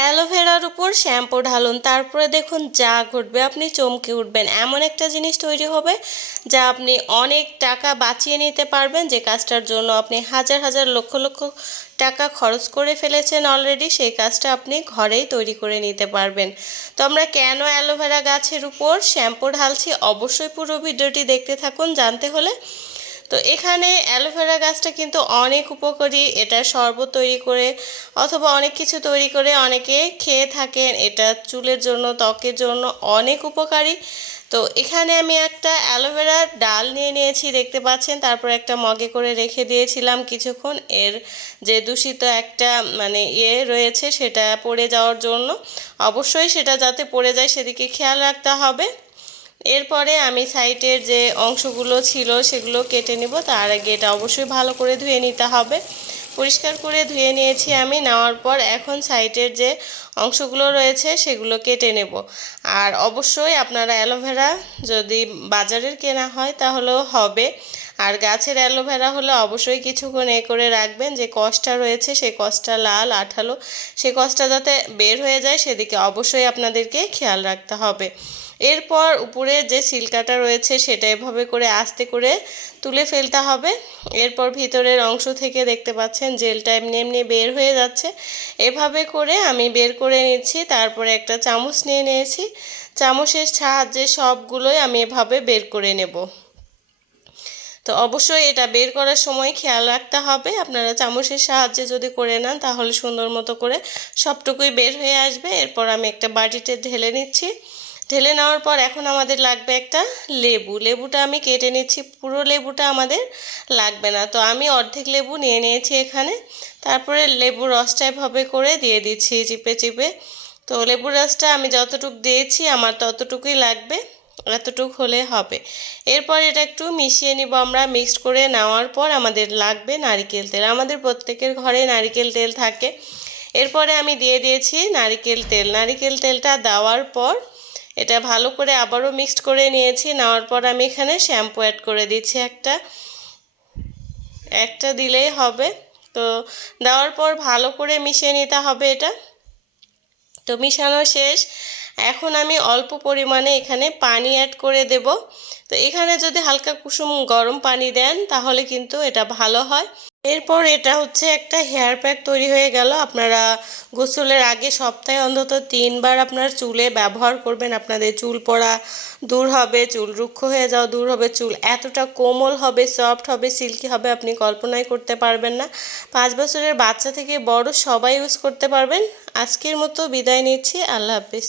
অ্যালোভেরার উপর শ্যাম্পু ঢালুন, তারপরে দেখুন যা ঘটবে। আপনি চমকে উঠবেন। এমন একটা জিনিস তৈরি হবে যা আপনি অনেক টাকা বাঁচিয়ে নিতে পারবেন। যে কাজটার জন্য আপনি হাজার হাজার লক্ষ লক্ষ টাকা খরচ করে ফেলেছেন অলরেডি সেই কাজটা আপনি ঘরেই তৈরি করে নিতে পারবেন। তো আমরা কেন অ্যালোভেরা গাছের উপর শ্যাম্পু ঢালছি? অবশ্যই পুরো ভিডিওটি দেখতে থাকুন। জানতে হলে তো এখানে অ্যালোভেরা গাছটা কিন্তু অনেক উপকারী। এটা শরবত তৈরি করে অথবা অনেক কিছু তৈরি করে অনেকে খেয়ে থাকেন। এটা চুলের জন্য, ত্বকের জন্য অনেক উপকারী। তো এখানে আমি একটা অ্যালোভেরার ডাল নিয়ে নিয়েছি, দেখতে পাচ্ছেন? তারপর একটা মগে করে রেখে দিয়েছিলাম কিছুক্ষণ। এর যে দূষিত একটা মানে ইয়ে রয়েছে সেটা পড়ে যাওয়ার জন্য। অবশ্যই সেটা যাতে পড়ে যায় সেদিকে খেয়াল রাখতে হবে। এরপরে আমি সাইটের যে অংশগুলো ছিল সেগুলো কেটে নিব। তার আগে এটা অবশ্যই ভালো করে ধুয়ে নিতে হবে। পরিষ্কার করে ধুয়ে নিয়েছি আমি। নেওয়ার পর এখন সাইটের যে অংশগুলো রয়েছে সেগুলো কেটে নেব। আর অবশ্যই আপনারা অ্যালোভেরা যদি বাজারের কেনা হয় তাহলেও হবে। আর গাছের অ্যালোভেরা হলে অবশ্যই কিছুক্ষণ এ করে রাখবেন। যে কষটা রয়েছে সেই কষটা লাল, আঠালো সেই কষটা যাতে বের হয়ে যায় সেদিকে অবশ্যই আপনাদেরকে খেয়াল রাখতে হবে। এরপর উপরের যে সিল্কাটা রয়েছে সেটা এভাবে করে আস্তে করে তুলে ফেলতে হবে। এরপর ভিতরের অংশ থেকে দেখতে পাচ্ছেন জেলটা এমনি এমনি বের হয়ে যাচ্ছে। এভাবে করে আমি বের করে নিচ্ছি, তারপরে একটা চামচ নিয়ে নিয়েছি। চামচের সাহায্যে সবগুলোই আমি এভাবে বের করে নেব। তো অবশ্যই এটা বের করার সময় খেয়াল রাখতে হবে। আপনারা চামচের সাহায্যে যদি করে নেন, তাহলে সুন্দর মতো করে সবটুকুই বের হয়ে আসবে। এরপর আমি একটা বাটিতে ঢেলে নিচ্ছি। ঢেলে নেওয়ার পর এখন আমাদের লাগবে একটা লেবু। লেবুটা আমি কেটে নিচ্ছি। পুরো লেবুটা আমাদের লাগবে না। তো আমি অর্ধেক লেবু নিয়ে নিয়েছি এখানে। তারপরে লেবুর রসটা এভাবে করে দিয়ে দিচ্ছি, চিপে চিপে। তো লেবুর রসটা আমি যতটুকু দিয়েছি, আমার ততটুকুই লাগবে। এতটুক হলে হবে। এরপর এটা একটু মিশিয়ে নিব আমরা। মিক্সড করে নেওয়ার পর আমাদের লাগবে নারিকেল তেল। আমাদের প্রত্যেকের ঘরে নারিকেল তেল থাকে। এরপরে আমি দিয়ে দিয়েছি নারিকেল তেল। নারিকেল তেলটা দেওয়ার পর এটা ভালো করে আবারও মিক্সড করে নিয়েছি। নেওয়ার পর আমি এখানে শ্যাম্পু অ্যাড করে দিচ্ছি একটা। একটা দিলেই হবে। তো দেওয়ার পর ভালো করে মিশিয়ে নিতে হবে এটা। তো মিশানো শেষ। এখন আমি অল্প পরিমাণে এখানে পানি অ্যাড করে দেব। তো এখানে যদি হালকা কুসুম গরম পানি দেন, তাহলে কিন্তু এটা ভালো হয়। এরপর এটা হচ্ছে একটা হেয়ার প্যাক তৈরি হয়ে গেল। আপনারা গোসলের আগে সপ্তাহে অন্তত তিনবার আপনার চুলে ব্যবহার করবেন। আপনাদের চুল পড়া দূর হবে, চুল রুক্ষ হয়ে যাওয়া দূর হবে, চুল এতটা কোমল হবে সফট হবে সিল্কি হবে, আপনি কল্পনাই করতে পারবেন না। পাঁচ বছরের বাচ্চা থেকে বড় সবাই ইউজ করতে পারবেন। আজকের মতো বিদায় নিচ্ছি। আল্লাহ হাফিজ।